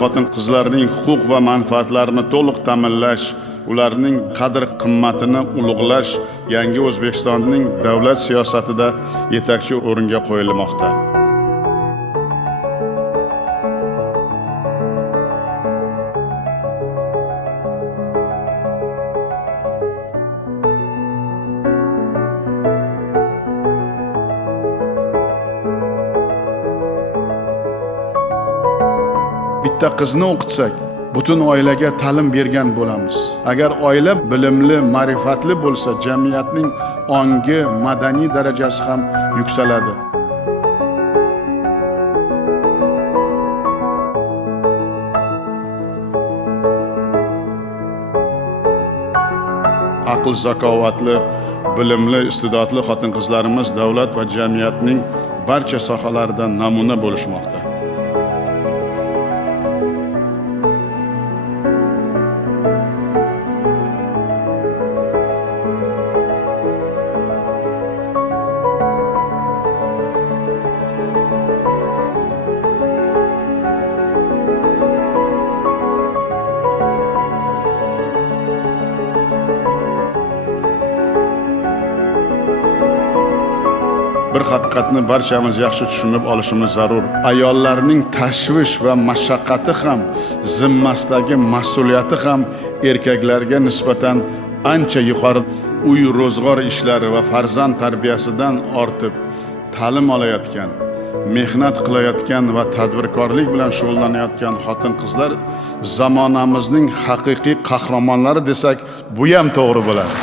xotin-qizlarning huquq va manfaatlarini to'liq ta'minlash, ularning qadr-qimmatini ulug'lash yangi O'zbekistonning davlat siyosatida yetakchi o'ringa qo'yilmoqda. Bitta qizni o'qitsak, butun oilaga ta'lim bergan bo'lamiz. Agar oila bilimli, ma'rifatli bo'lsa, jamiyatning ongi, madaniy darajasi ham yuksaladi. Aql zakovatli, bilimli, iste'dodli xotin-qizlarimiz davlat va jamiyatning barcha sohalarida namuna bo'lishmoqda. Bir haqiqatni barchamiz yaxshi tushunib olishimiz zarur. Ayollarning tashvish va mashaqqati ham, zimmasidagi mas'uliyati ham erkaklarga nisbatan ancha yuqori. Uy ro'zg'or ishlari va farzand tarbiyasidan ortib ta'lim olayotgan, mehnat qilayotgan va tadbirkorlik bilan shug'ullanayotgan xotin-qizlar zamonamizning haqiqiy qahramonlari desak, bu ham to'g'ri bo'ladi.